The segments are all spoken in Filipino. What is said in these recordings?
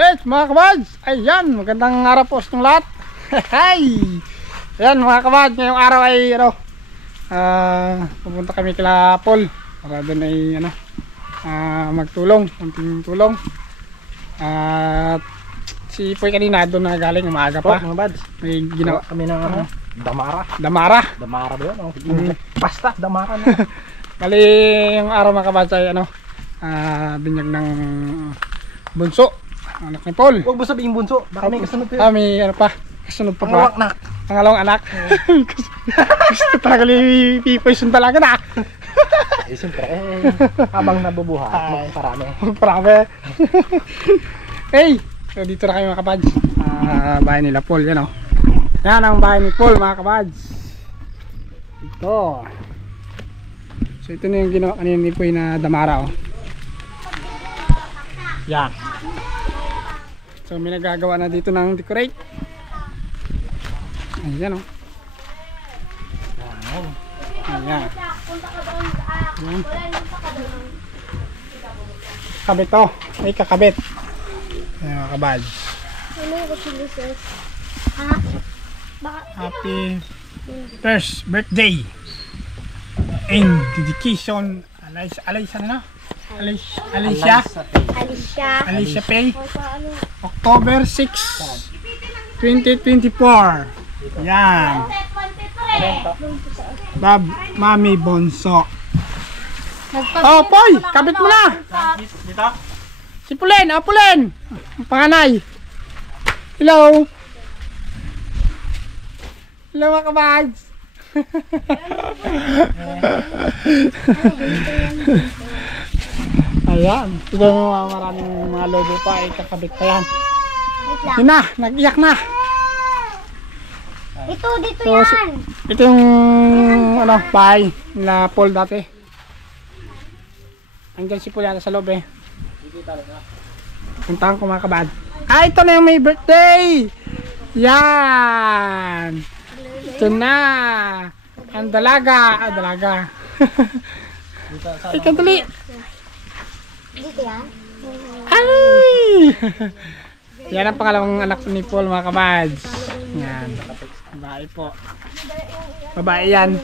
Yes, mga kabads. Ayan, magandang araw po sa inyong lahat. Hey! Ayan mga kabads, ngayong araw ay pupunta kami kila Paul para doon ay magtulong, konting tulong. At si Poy kanina doon na galing, maaga pa. Mga bads, may ginawa kami ng Damara. Damara ba yun? Basta, Damara na. Bali, yung araw mga kabads ay binyag ng bunso, anak ni Paul. Huwag mo sabihin bunso, baka may kasunod pa yun. May kasunod pa pa. Anak. Pangalawang anak. Gusto talaga ni Pipoy sun talaga na. Siyempre, habang nabubuhay, magparami. Magparami. Hey, so dito na kayo mga kabads. Bahay nila Paul, yan o. Yan ang bahay ni Paul mga kabads. Ito. So ito na yung ginawa kanina ni Poy na Damara o. Yan. So may nagagawa na dito ng decorate. Ayan o. Ayan. Ayan. Kabit to. May kakabit. Ayan mga kabads. Ano yung kusilusis? Ha? Happy first birthday and dedication Alicia Pay, October 6, 2024. Yan. Bob, Mami Bonso. Oh, Poy, kabit mo na. Dito? Si Pulen, Pulen. Panganay. Hello. Hello mga kabads. Ayan, tignan mo maraming mga logo pa ay kakabit pa yan. Yun na, nag-iyak na. Ito, dito So, yan. ito yung bahay nila Paul dati. Andiyan si Paul yata sa loob eh. Puntahan ko mga kabad. Ito na yung may birthday. Yan. Ito na. Ang dalaga. Dalaga. Ikaw tuloy. Dito yan. Ay! Yan ang pangalawang anak ni Paul mga kabads. Yan. Babae po. Babae yan.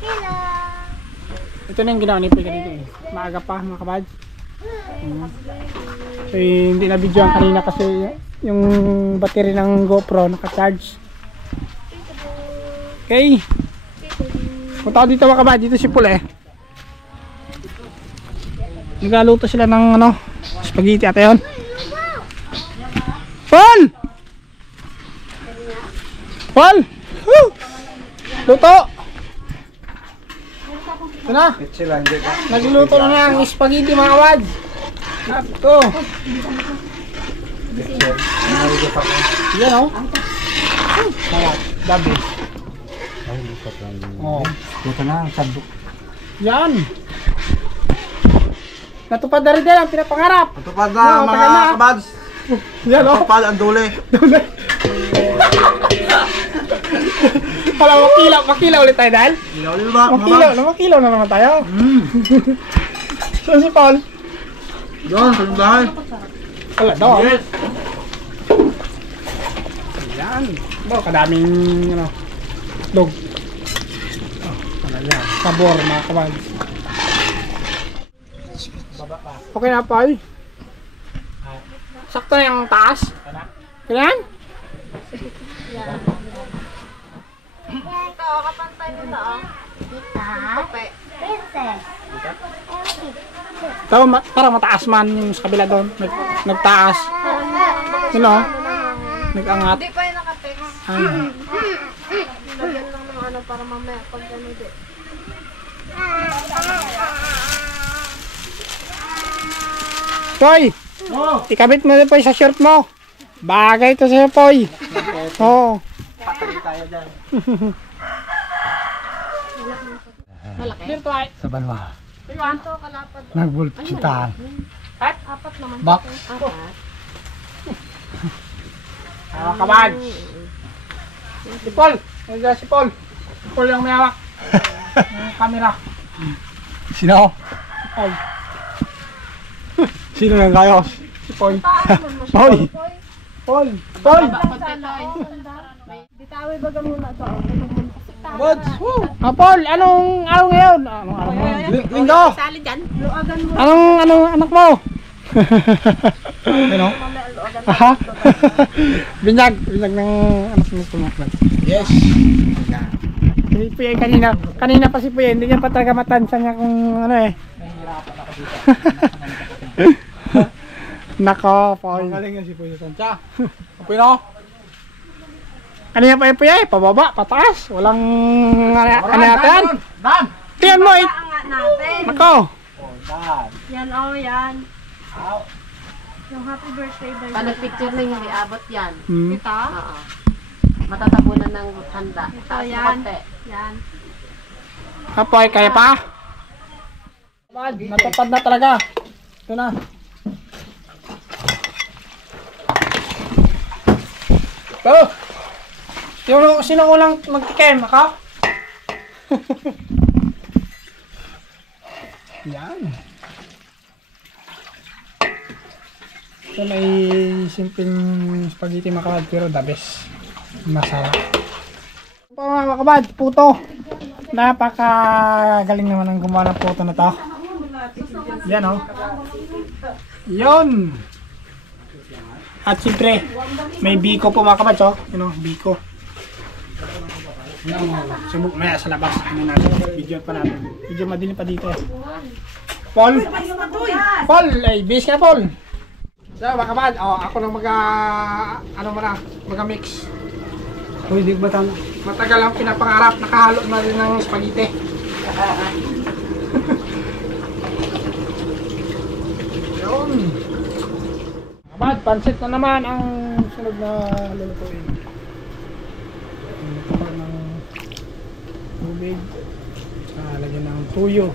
Hello. Ito na yung ginawa ni Paul kanito eh. Maaga pa mga kabads. So hindi na videoan kanina kasi yung battery ng GoPro naka-charge. Okay. Punta ko dito mga kabads. Dito si Paul eh. Nagaluto sila ng spaghetti ate yun. Paul! Paul! Woo! Luto! Ito na. Nagluto na ng spaghetti mga kawads. Ito. Yan o. Dabi. Oh. Dito na, sandok. Yan. Natupad na rin din ang pinapangarap. Natupad na mga kabads. Yan o. Natupad ang duli. Wala makilaw ulit tayo dahil. Ilaw ba? Makilaw na naman tayo. Saan si Paul? Doon, sa bahay. Wala daw. Yes. Yan. Daw, kadaming dog. Wala yan. Sabor mga kabal. Okay na Paul? Sakto na yung taas? Ganyan? Ito, kapantay mo ito. Kape. Princess. Ito, parang mataas man yung sa kabila doon. Nagtaas. Yun o. Nag-angat. Hindi pa yung nakatex. Ay. Lagyan lang ng para mamaya pag gano'n din. Poy! Ikabit mo na po sa shirt mo. Bagay ito sa'yo, Poy. Oo. Patali tayo dyan. Malaki. Dito ay. Sa banwa. Ito, kalapad. Nagbulpitan. Apat naman. Bak. Apat. Kabad. Si Paul. Nandiyan si Paul. Si Paul yung may hawak. Yung camera. Sino? Paul. Sino nang kayos? Si Poy. Hoy! Paul! Paul! Bitawi baga muna to. Buds! Ah, Paul, anong araw ngayon? Anong araw ngayon? Linggo! Sali dyan. Luagan mo. Anong anak mo? Ano? Aha. Binyag ng anak mo tumakbo. Yes! Si Puya kanina pa si Puya, hindi niya pa talaga matansa niya kung ano eh. Nako, Paul. Magaling nga si Puya Sancha. Apoy na ako. Kanina pa yung Puya eh, pababa, pataas. Walang ano yatan. Dan! Tingnan mo eh. Angat natin. Nako. Oh, Dan! Yan, oh, yan. Yung happy birthday ba Pag nag-picture na hindi abot yan. Hmm. Ito? Oo. Matatabunan ng handa. Taas yan. ng konti. Yan. Apoy, kaya pa? Natupad na talaga. Ito na. Oh! Sino ulang magtikim? Ako? Yan. Ito may simpleng spaghetti makabad pero the best. Masarap. Po mga makabad, puto. Napakagaling naman ang gumawa ng puto na to. Yan o. Yun. At siyempre, may biko po mga kabad. So, yun o, biko. Subok maya sa labas. Ano natin, video pa natin. Video madilim pa dito. Paul! Paul! Ay, base ka na Paul! So mga kabad, ako nang maga-mix. Uy, di ba tama? Matagal ang pinapangarap, nakahalo na rin ng spaghetti. Yun. Kabad, pansit na naman ang sunod na lulutuin. Ito pa ng tubig. Lagyan ng tuyo.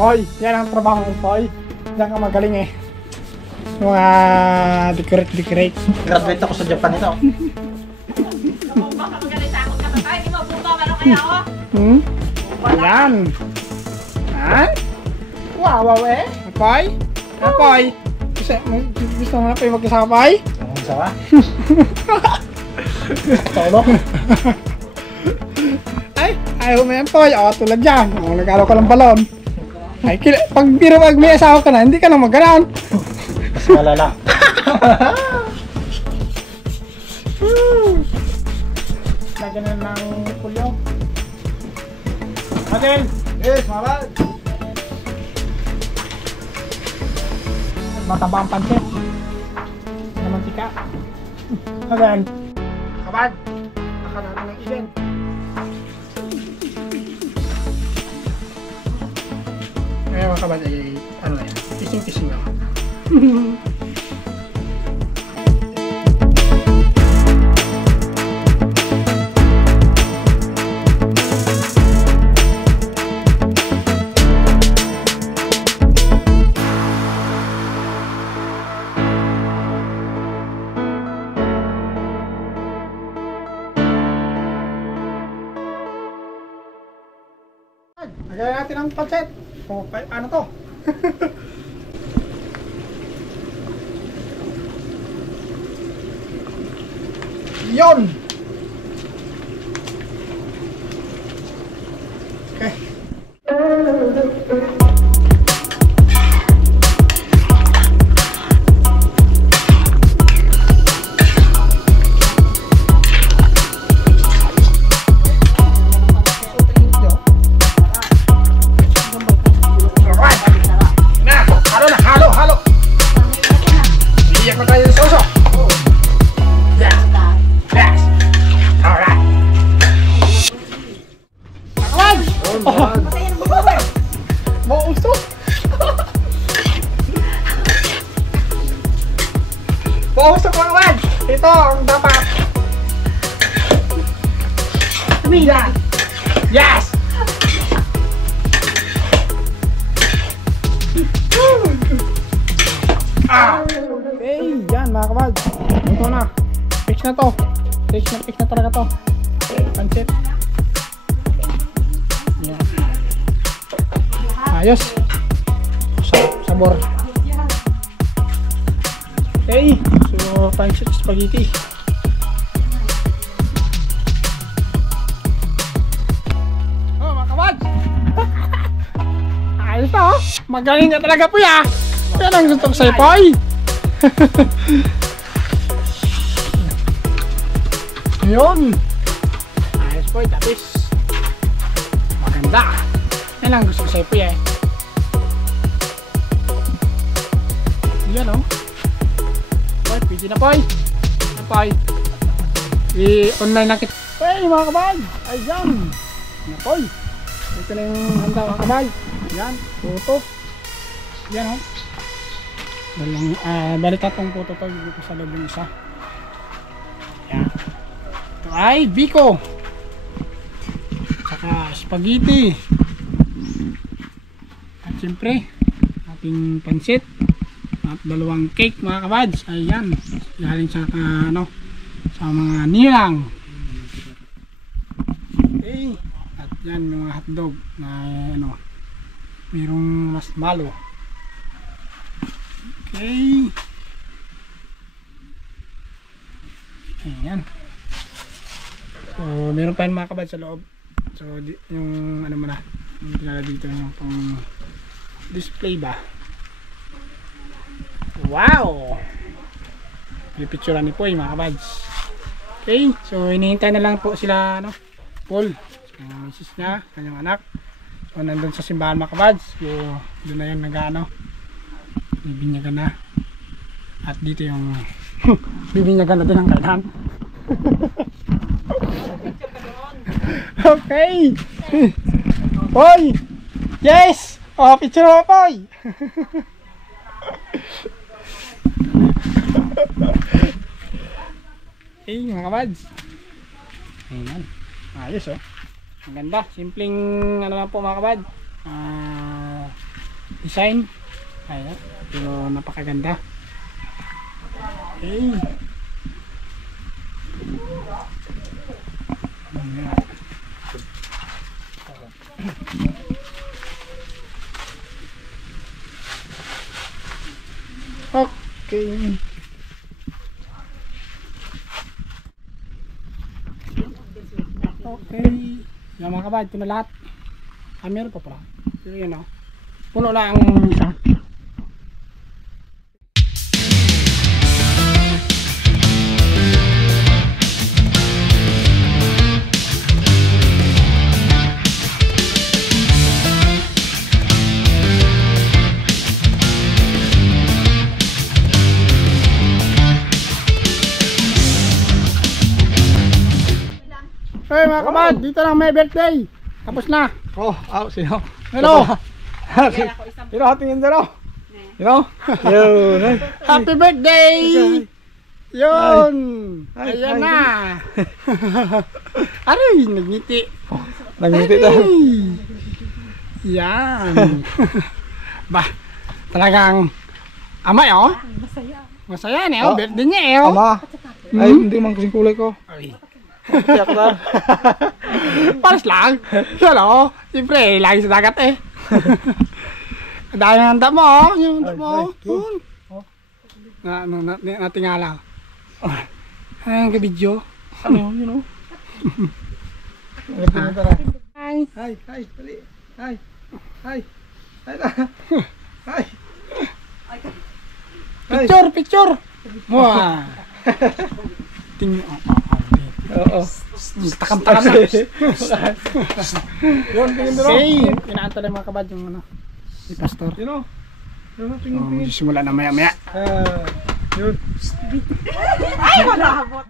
Poy, yan ang trabaho ng Poy. Diyan ka magaling eh. Mga decorate. Graduate ako sa Japan ito. Hmm? Yan. Ha? Wow eh. Poy? Poy? Gusto mo na Poy magkasama Poy? Ang sawa? Tolo? Ay, ayaw mo yan Poy. Tulad yan. Nag-alo ka ng balon. Ay, pag may asawa ka na, hindi ka na mag-ganon. Mas malala. Lagyan na ng pulyo. Adel! Yes, malala. Mataba ang pansit. Namantika. Adel! Kabad! Nakalala ng event. Ngayon mga kabad ay ano na yan, kising-kising lang. Lagyan natin ang pansit. O, ano to? Yon! Okay. ang dapat. Yan. Yes! Okay, yan mga kabad. Ito na. Fix na to. Fix na talaga to. Pancit. Yan. Ayos. Sabor. Okay, so pancit spaghetti. Oh mga kabad. Ayos to. Magaling na talaga po ya. Yan ang gusto ko sa'yo, Poy. Yun. Ayos, Poy. Tapos maganda. Yan ang gusto ko sa'yo, Poy, eh. Yan, oh. Poy, pwede na, Poy. Yan, Poy. I-online na kita. Poy, mga kabag. Ayan. Yan, Poy. Ito na yung handa, mga kabag. Yan. Puto. Yan, oh. Balik tatong puto to dito sa loob ng isa. Yan. Ito ay biko. Saka spaghetti. At siyempre ating pansit. At dalawang cake mga kabads. Ayan. Galing sa sa mga nilang. Okay. At yan yung mga hotdog na mayroong mas malo. Okay. Ayan. So, meron pa yung mga kabad sa loob. So, yung mo na. Yung pinala dito yung pang display ba. Wow! Pipicturean ni Poy mga kabads. Okay. So, hinihintay na lang po sila Paul. So, misis niya, kanyang anak. So, nandun sa simbahan mga kabads. So, doon na yun bibinyagan na. At dito yung bibinyagan na din ang kainan. Okay. Poy! Yes! Oh, picture mo, Poy! Okay, mga kabads. Ayan. Ayos, oh. Ang ganda. Simpleng lang po mga kabad. Design. Ayan. Pero napakaganda. Okay. Okay. Okay. Yan mga kabad, ito na lahat. Meron pa pala. Pero yun o. Puno na ang isa. Hey mga kabad, dito lang may birthday. Tapos na. Oh, sino? Hello. Sino tingin dito? Sino? Yun. Happy birthday. Yun. Ayan na. Aray, nagngiti. Nagngiti daw. Yan. Bah, talagang amay oh. Masaya niya oh. Birthday niya eh oh. Ama. Ay, hindi man kasing kulay ko. Ay. Tiyak na. Pares lang. Hello. Siyempre, lagi sa dagat eh. Dahil ang handa mo oh. Yung handa mo. Natingala. Ang kabidyo. Ano yun oh. Hi. Hi, hi, dali. Hi. Hi. Hi. Hi. Picture, picture. Wah. Tingin. Oo. Takam-takam na. Yun, tingin dito. Okay. Inaanta na yung mga kabad yung si Pastor. Yun o. Yun o, tingin. Simula na maya-maya. Yun. Ay, wala habot.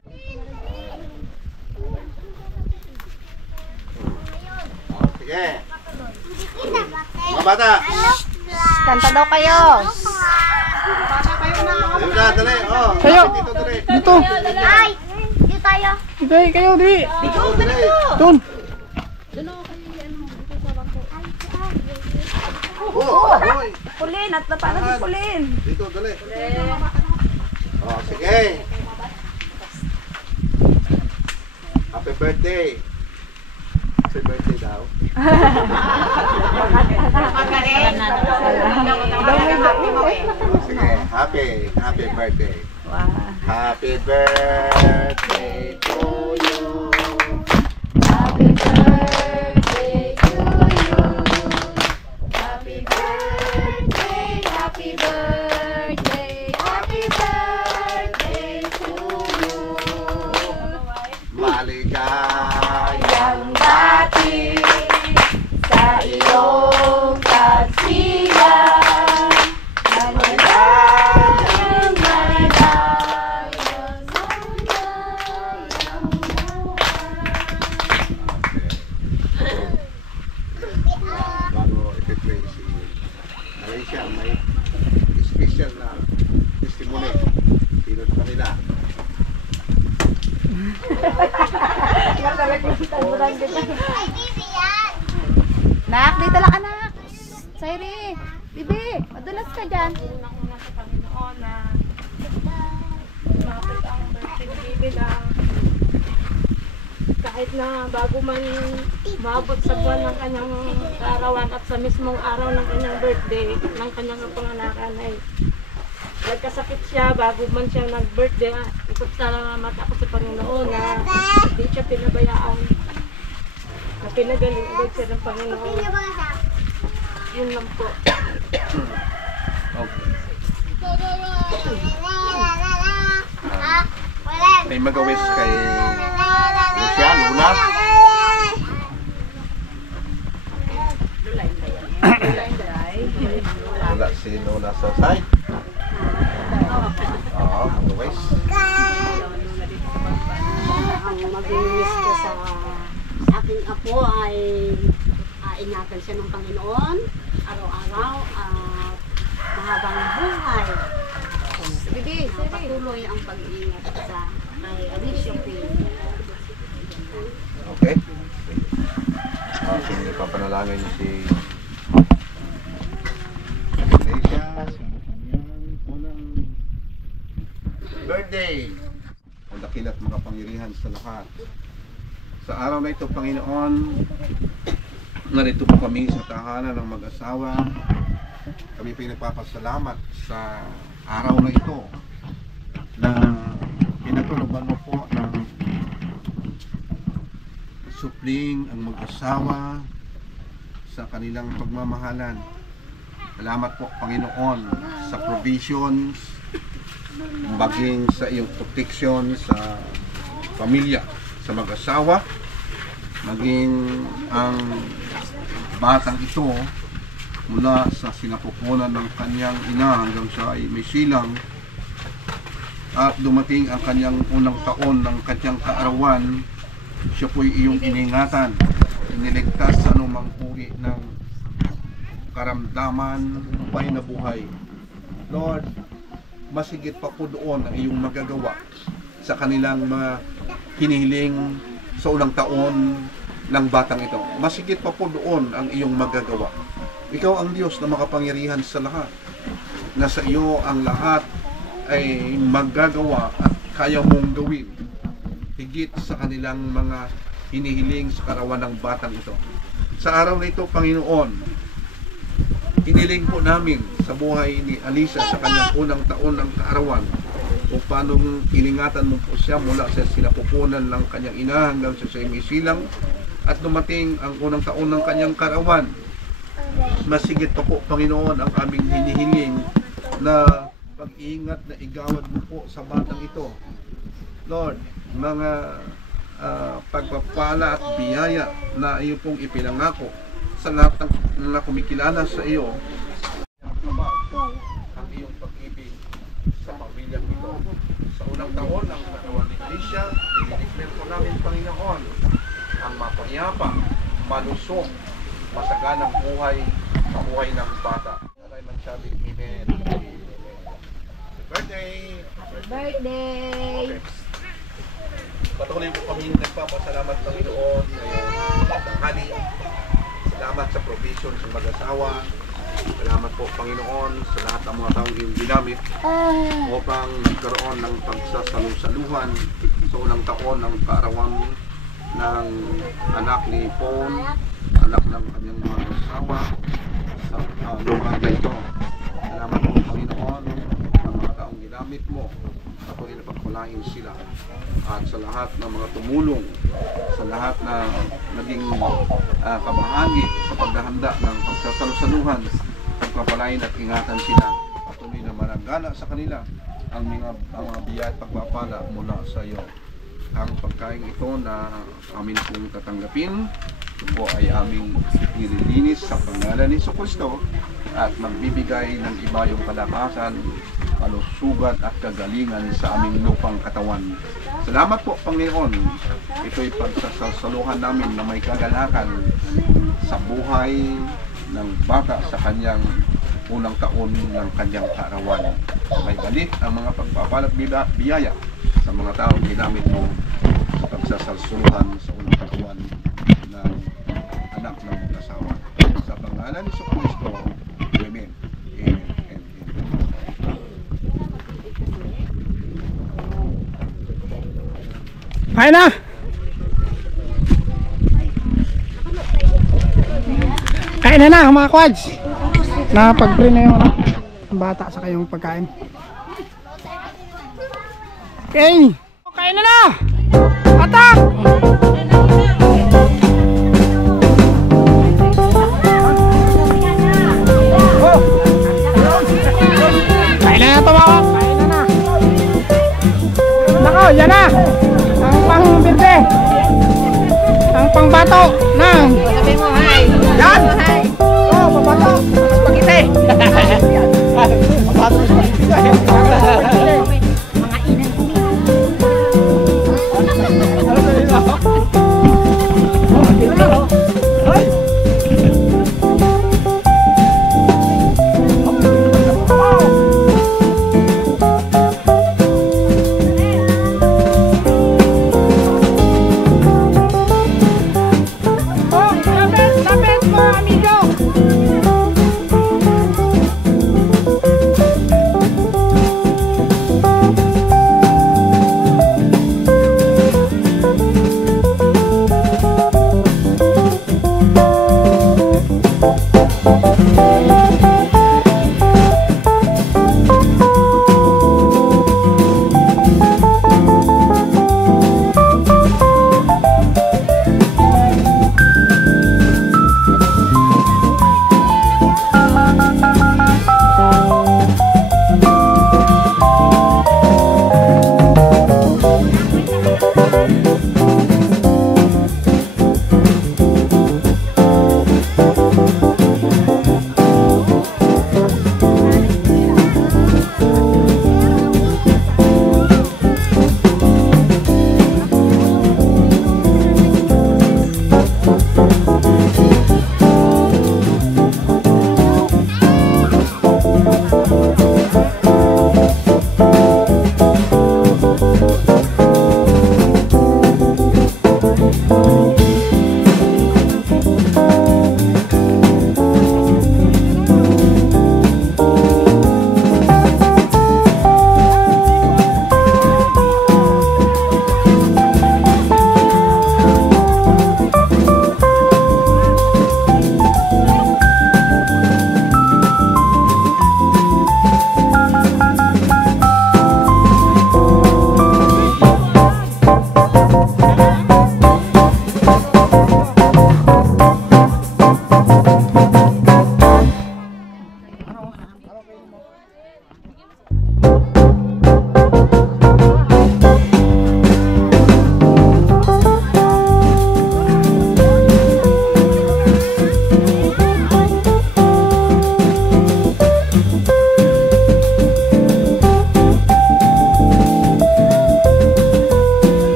Sige. Mga bata. Kanta daw kayo. Ayun na, dali. Oh, Kayo. dito, dali. Dito. Ay! Dito tayo. Dito kayo, di. Oh, dali. Doon. Oh, hoy. Pulin at paano si Pulin? Dito, dali. Oh, sige. Happy birthday. Happy birthday daw. Oh, sige, happy birthday. Happy birthday to you. Happy birthday to you. Happy birthday, happy birthday, happy birthday to you. Maligayang Bati sa iyong kasiyahan. Maligayang, maligayang, maligayang bago ipipray si Alicia, may special na testimony. Sino sa kanila? Nak, dito lang anak. Sairi, bibi, madulas ka dyan. Unang-una sa Panginoon na mapit ang birthday ni Bibi na kahit na bago man maabot sa buwan ng kanyang kaarawan at sa mismong araw ng kanyang birthday, ng kanyang panganakan ay nagkasakit siya bago man siya nag-birthday. Ikot salamat ako sa Panginoon na hindi siya pinabayaan, na pinagaling ulit siya ng Panginoon. Yun lang po. May magawis kay Lucia, Luna. Wala si Luna sa side. Oo, magawis. Ang mag-wish ko sa aking apo ay ingatan siya ng Panginoon araw-araw at mahabang buhay. Bibi, Patuloy ang pag-iingat sa kay Alicia Payne. Okay. Sige, papanalangin niyo si Alicia. Unang birthday. Ang dakilat makapangyarihan sa lahat. Sa araw na ito, Panginoon, narito po kami sa tahanan ng mag-asawa. Kami pinagpapasalamat sa araw na ito na pinatulugan mo po ng supling ang mag-asawa sa kanilang pagmamahalan. Salamat po, Panginoon, sa provisions, maging sa iyong protection sa pamilya, sa mag-asawa, maging ang batang ito mula sa sinapupunan ng kanyang ina hanggang sa ay may silang at dumating ang kanyang unang taon ng kanyang kaarawan. Siya po'y iyong iningatan, iniligtas sa anumang uri ng karamdaman, buhay na buhay. Lord, masigit pa po doon ang iyong magagawa sa kanilang mga hinihiling sa unang taon ng batang ito. Masigit pa po doon ang iyong magagawa. Ikaw ang Diyos na makapangyarihan sa lahat. Nasa iyo ang lahat ay magagawa at kaya mong gawin higit sa kanilang mga hinihiling sa karawan ng batang ito. Sa araw na ito, Panginoon, hiniling po namin sa buhay ni Alicia sa kanyang unang taon ng kaarawan kung paano iningatan mo po siya mula sa sinapupunan ng kanyang ina hanggang sa may silang at dumating ang unang taon ng kanyang kaarawan. Masigit pa po, Panginoon, ang aming hinihiling na pag-iingat na igawad mo po sa batang ito. Lord, mga pagpapala at biyaya na iyo pong ipinangako sa lahat ng kumikilala sa iyo. Ang iyong pag-ibig sa pamilyang ito. Sa unang taon ng katawan ni Alicia, i-declare po namin, Panginoon, ang mapayapa, malusog, masaganang buhay, sa buhay ng bata. Alay man sabi, Amen. birthday! Birthday! Patuloy po kami nagpapasalamat Panginoon ngayong tanghali. Salamat sa provision sa mag-asawa. Salamat po Panginoon sa lahat ng mga taong iyong ginamit upang nagkaroon ng pagsasalusaluhan sa unang taon ng kaarawan ng anak ni Paul, anak ng kanyang mga asawa sa lugar na ito. Salamat po Panginoon sa mga taong ginamit mo. Patuloy na pagpalain sila at sa lahat ng mga tumulong, sa lahat na naging kabahagi sa paghahanda ng pagsasalusaluhan, pagpapalain at ingatan sila. Patuloy na maragala sa kanila ang mga biyaya at pagpapala mula sa iyo. Ang pagkain ito na amin pong tatanggapin, ito po ay aming nililinis sa pangalan ni Jesucristo at magbibigay ng iba yung kalakasan, kalusugan at kagalingan sa aming lupang katawan. Salamat po Panginoon. Ito'y pagsasaluhan namin na may kagalakan sa buhay ng bata sa kanyang unang taon ng kanyang kaarawan. May balik ang mga pagpapalat biyaya sa mga taong ginamit mo sa pagsasaluhan sa unang taon ng anak ng mag-asawa. Sa pangalan ni Jesucristo, Amen. Amen. Kain na! Kain na mga quads! Nakapag-print na yung bata sa kayong pagkain. Okay! Kain na! Atak! Kain na ito mga! Kain na! Nako, yan na! Ang pang-birthday! Ang pang-bato ng... Sabi mo, hi! Yan! Hi! Oh, pang-bato! Spaghetti! Pang-bato ng spaghetti!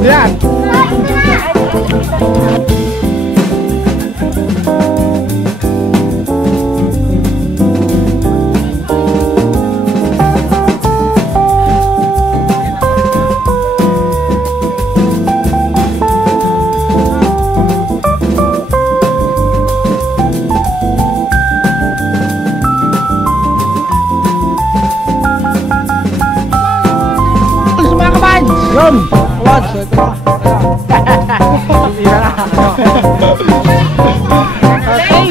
Yan. Yun! Kawads! Tira na! Okay!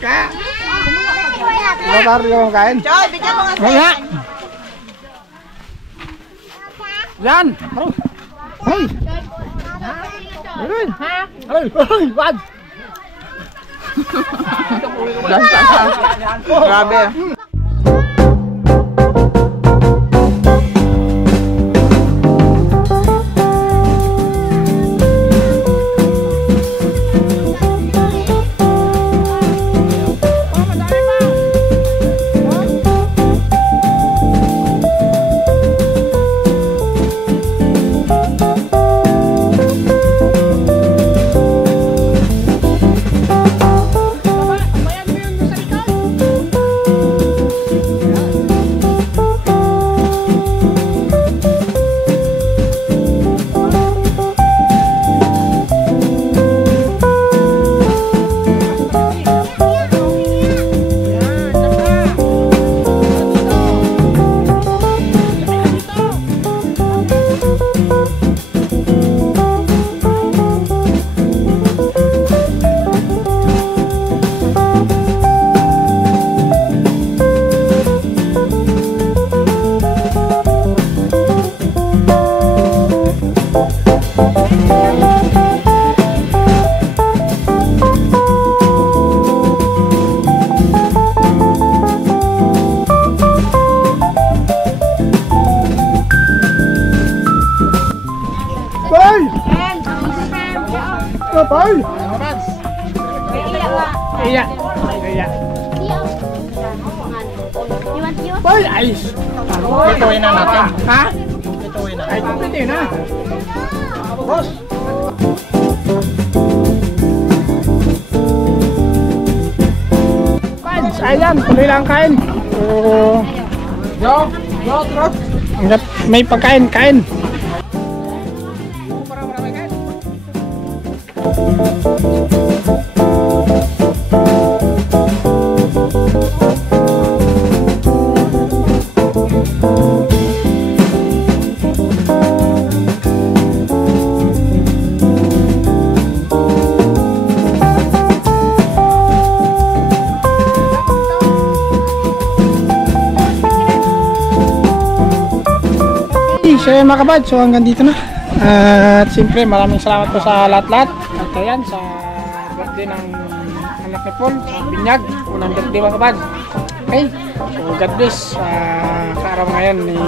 Ka! Motor yung kain? Joy, bigyan mo nga. Nga! Yan! Ay! Ay! Ay! Ay! Wad! Grabe! Boy! Iya. Iya. Boy, ayos. Ituin na natin. Ha? Ituin na. Ay, pwede na. Boss. Pads, ayan. Tuloy lang kain. Yo, trot. May pagkain, kain. So yun mga kabad, so hanggang dito na. At siyempre maraming salamat po sa lahat-lahat. At ayan, sa birthday ng anak ni Paul, sa Binyag, unang birthday mga kabad. Okay, so God bless sa araw ngayon ni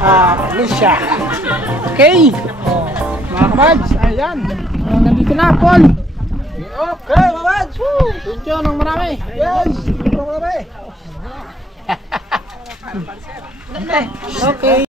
Alicia. Okay, mga kabad, ayan, hanggang dito na Paul. Okay mga kabad, thank you ng marami. Yes, thank you ng marami. Okay.